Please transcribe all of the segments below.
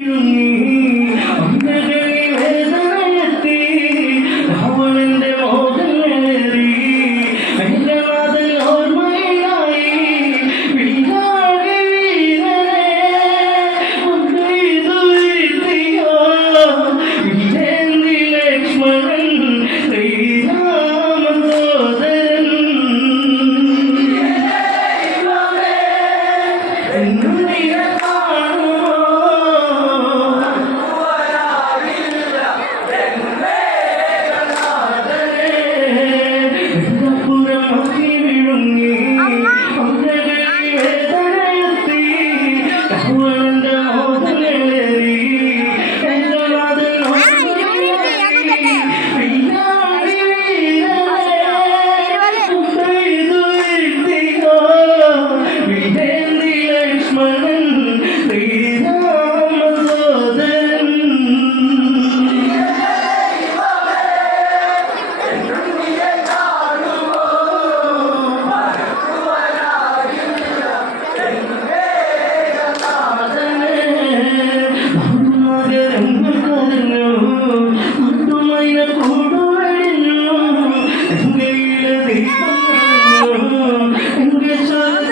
രാവണന്റെ Krishna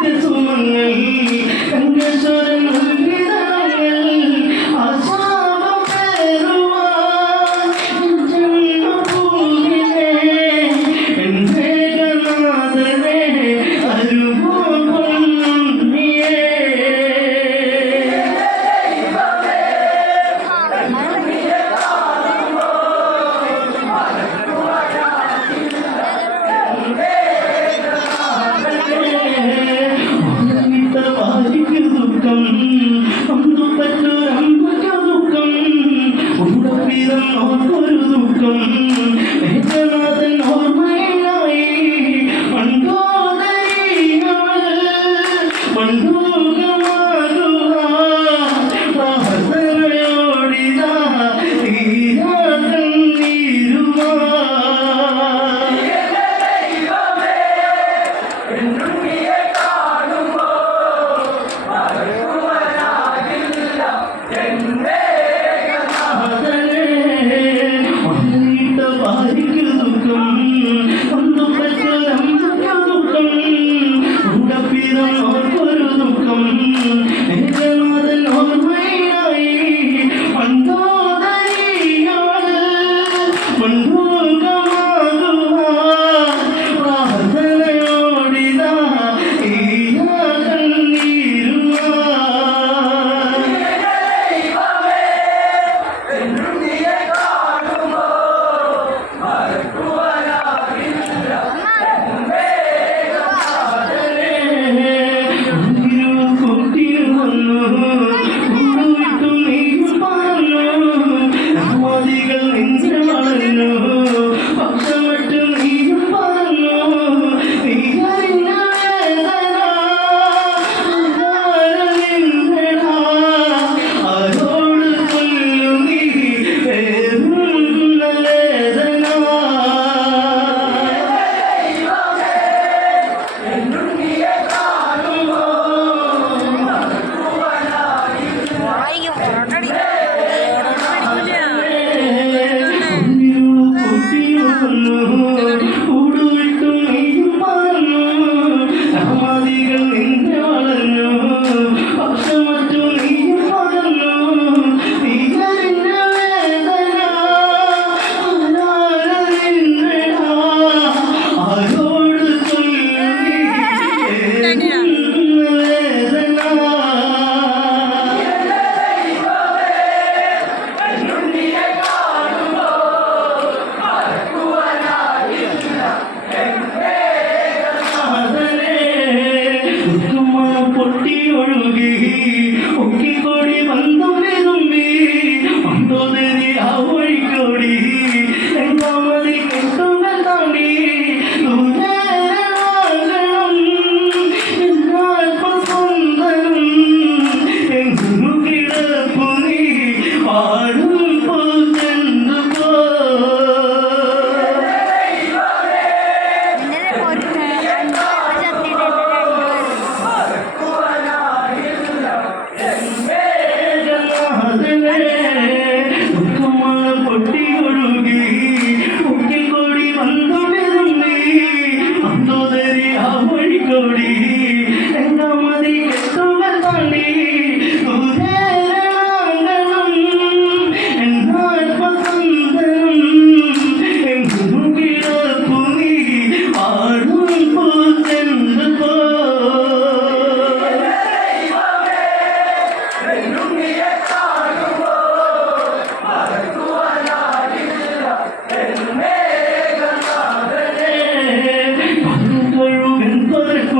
Thank you.